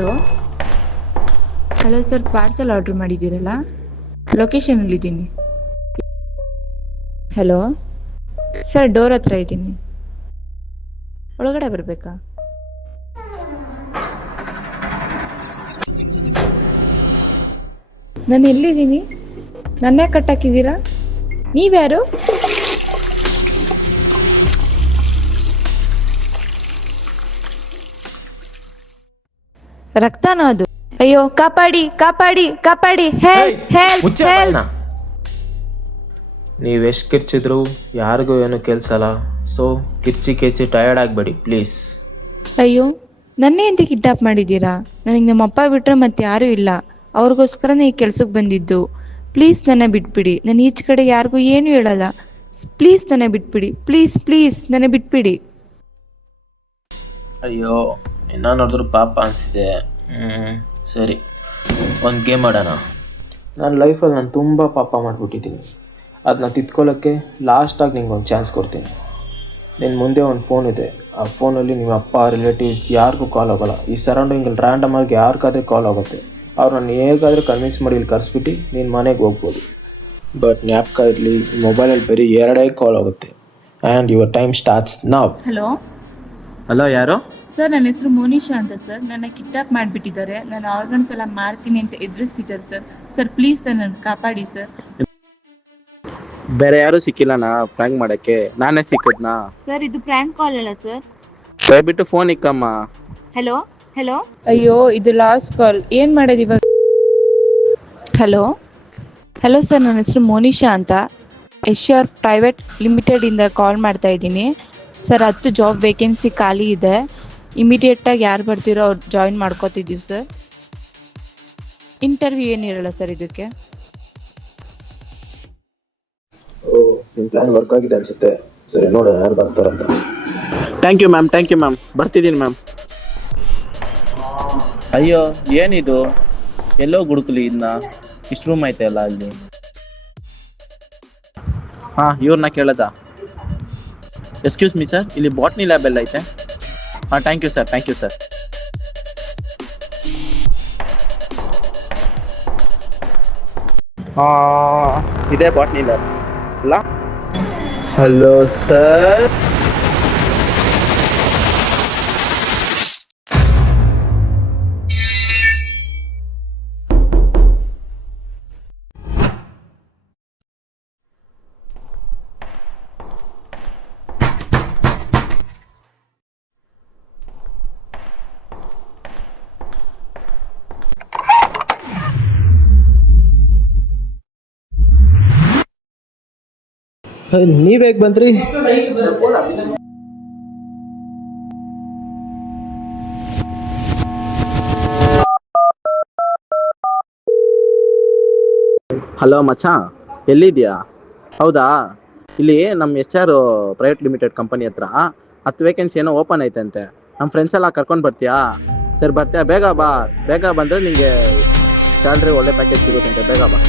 Hello hello sir, parcel order ಮಾಡಿದ್ದೀರಲ್ಲ, ಲೊಕೇಶನಲ್ಲಿದ್ದೀನಿ. Hello sir, door ಹತ್ರ ಇದ್ದೀನಿ, ಒಳಗಡೆ ಬರಬೇಕಾ? ನಾನು ಎಲ್ಲಿದ್ದೀನಿ? ನನ್ನೇ ಕಟ್ಟಾಕಿದ್ದೀರಾ? ನೀವ್ಯಾರು? ರಕ್ತನೋ ಅದು? ಅಯ್ಯೋ, ಕಾಪಾಡಿ ಕಾಪಾಡಿ ಕಾಪಾಡಿ, ಹೆಲ್ಪ್ ಹೆಲ್ಪ್ ಹೆಲ್ಪ್! ನೀವು ಎಷ್ಟು ಕಿರ್ಚಿದ್ರು ಯಾರಿಗೂ ಏನು ಕೇಳಿಸಲ್ಲ. ಸೊ ಕಿರ್ಚಿ ಕಿರ್ಚಿ ಟಯರ್ಡ್ ಆಗಬೇಡಿ ಪ್ಲೀಸ್. ಅಯ್ಯೋ, ನನ್ನೇ ಅಂತ ಕಿಡ್ನಾಪ್ ಮಾಡಿದ್ದೀರಾ? ನನಗೆ ನಮ್ಮ ಅಪ್ಪ ಬಿಟ್ಟರೆ ಮತ್ತೆ ಯಾರೂ ಇಲ್ಲ, ಅವ್ರಿಗೋಸ್ಕರನೇ ಈ ಕೆಲ್ಸಕ್ಕೆ ಬಂದಿದ್ದು. ಪ್ಲೀಸ್ ನನ್ನ ಬಿಟ್ಬಿಡಿ, ನಾನು ಈಚೆ ಕಡೆ ಯಾರಿಗೂ ಏನೂ ಹೇಳಲ್ಲ. ಪ್ಲೀಸ್ ನನ್ನ ಬಿಟ್ಬಿಡಿ, ಪ್ಲೀಸ್ ಪ್ಲೀಸ್ ನನ್ನ ಬಿಟ್ಬಿಡಿ. ಅಯ್ಯೋ, ಇನ್ನ ನೋಡಿದ್ರು ಪಾಪ ಅನಿಸಿದೆ. ಸರಿ, ಒಂದು ಗೇಮ್ ಆಡೋಣ. ನನ್ನ ಲೈಫಲ್ಲಿ ನಾನು ತುಂಬ ಪಾಪ ಮಾಡಿಬಿಟ್ಟಿದ್ದೀನಿ. ಅದನ್ನ ತಿದ್ಕೊಳ್ಳೋಕ್ಕೆ ಲಾಸ್ಟಾಗಿ ನಿಂಗೆ ಒಂದು ಚಾನ್ಸ್ ಕೊಡ್ತೀನಿ. ನಿನ್ನ ಮುಂದೆ ಒಂದು ಫೋನ್ ಇದೆ. ಆ ಫೋನಲ್ಲಿ ನಿಮ್ಮ ಅಪ್ಪ, ರಿಲೇಟಿವ್ಸ್ ಯಾರಿಗೂ ಕಾಲ್ ಆಗೋಲ್ಲ. ಈ ಸರೌಂಡಿಂಗಲ್ಲಿ ರ್ಯಾಂಡಮಾಗಿ ಯಾರಿಗಾದ್ರೆ ಕಾಲ್ ಆಗುತ್ತೆ. ಅವ್ರನ್ನ ಹೇಗಾದರೂ ಕನ್ವಿನ್ಸ್ ಮಾಡಿ ಇಲ್ಲಿ ಕರೆಸ್ಬಿಟ್ಟು ನೀನು ಮನೆಗೆ ಹೋಗ್ಬೋದು. ಬಟ್ ಜ್ಞಾಪಕ ಇರಲಿ, ಮೊಬೈಲಲ್ಲಿ ಬರೀ 2 ಕಾಲ್ ಆಗುತ್ತೆ. ಆ್ಯಂಡ್ ಯುವರ್ ಟೈಮ್ ಸ್ಟಾರ್ಟ್ಸ್ ನಾವ್. ಹಲೋ ಹಲೋ, ಯಾರು? ಸರ್, ನನ್ನ ಹೆಸರು ಮೋನಿಶಾ ಅಂತ ಸರ್. ನನ್ನ ಕಿಡ್ನಾಪ್ ಮಾಡಿಬಿಟ್ಟಿದ್ದಾರೆ. ನನ್ನ ಆರ್ಗನ್ಸ್ ಎಲ್ಲ ಮಾರ್ತೀನಿ ಅಂತ ಎದುರಿಸ್ತಿದ್ದಾರೆ ಸರ್. ಸರ್ ಪ್ಲೀಸ್ ಸರ್, ನನ್ನ ಕಾಪಾಡಿ ಸರ್. ಬೇರೆ ಯಾರು ಸಿಕ್ಕಿಲ್ಲನಾ ಫ್ರ್ಯಾಂಕ್ ಮಾಡಕ್ಕೆ? ನಾನೇ ಸಿಕ್ಕದ್ನಾ? ಸರ್, ಇದು ಪ್ರ್ಯಾಂಕ್ ಕಾಲ್ ಅಲ್ಲ ಸರ್. ದಯವಿಟ್ಟು ಫೋನ್ ಇಕ್ಕಮ್ಮ. Hello hello. ಅಯ್ಯೋ, ಇದು ಲಾಸ್ಟ್ ಕಾಲ್, ಏನು ಮಾಡೋದು ಇವಾಗ? ಹಲೋ ಹಲೋ ಸರ್, ನನ್ನ ಹೆಸರು ಮೋನಿಶಾ ಅಂತ, ಎಶ್ಯೂರ್ ಪ್ರೈವೇಟ್ ಲಿಮಿಟೆಡಿಂದ ಕಾಲ್ ಮಾಡ್ತಾ ಇದ್ದೀನಿ ಸರ್. 10 ಜಾಬ್ ವೇಕೆನ್ಸಿ ಖಾಲಿ ಇದೆ. ಇಮಿಡಿಯೇಟಾಗಿ ಯಾರು ಬರ್ತೀರೋ ಅವ್ರು ಜಾಯಿನ್ ಮಾಡ್ಕೋತಿದ್ದೀವಿ ಸರ್. ಇಂಟರ್ವ್ಯೂ ಏನಿರಲ್ಲ ಸರ್ ಇದಕ್ಕೆ. ನಿಮ್ಮ ಪ್ಲ್ಯಾನ್ ವರ್ಕ್ ಆಗಿದೆ ಅನಿಸುತ್ತೆ. ಸರಿ, ನೋಡೋಣ ಯಾರು ಬರ್ತಾರಂತ. ಥ್ಯಾಂಕ್ ಯು ಮ್ಯಾಮ್, ಬರ್ತಿದ್ದೀನಿ ಮ್ಯಾಮ್. ಅಯ್ಯೋ, ಏನಿದು? ಎಲ್ಲೋ ಗುಡುಕಲಿ ಇದನ್ನ, ಇಷ್ಟು ರೂಮ್ ಐತೆ ಅಲ್ಲ ಅಲ್ಲಿ. ಹಾಂ, ಇವ್ರನ್ನ ಕೇಳದ? ಎಕ್ಸ್ಕ್ಯೂಸ್ ಮೀ ಸರ್, ಇಲ್ಲಿ ಬಾಟ್ನಿ ಲ್ಯಾಬ್ ಎಲ್ಲ ಐತೆ. ಹಾಂ, ಥ್ಯಾಂಕ್ ಯು ಸರ್. ಇದೇ ಬಾಟ್ನಿ ಲ್ಯಾಬ್ ಅಲ್ಲ? Hello sir. ನೀವು ಹೇಗೆ ಬಂದ್ರಿ? ಹಲೋ ಮಚ್ಚಾ, ಎಲ್ಲಿದ್ಯಾ? ಹೌದಾ, ಇಲ್ಲಿ ನಮ್ಮ HR ಪ್ರೈವೇಟ್ ಲಿಮಿಟೆಡ್ ಕಂಪನಿ ಹತ್ರ 10 ವೇಕೆನ್ಸಿ ಏನೋ ಓಪನ್ ಐತಂತೆ. ನಮ್ಮ ಫ್ರೆಂಡ್ಸ್ ಎಲ್ಲ ಕರ್ಕೊಂಡು ಬರ್ತೀಯಾ? ಸರ್ ಬರ್ತೀಯಾ? ಬೇಗ ಬಂದರೆ ನಿಮಗೆ ಸ್ಯಾಲ್ರಿ ಒಳ್ಳೆ ಪ್ಯಾಕೇಜ್ ಸಿಗುತ್ತಂತೆ. ಬೇಗ ಬಾ.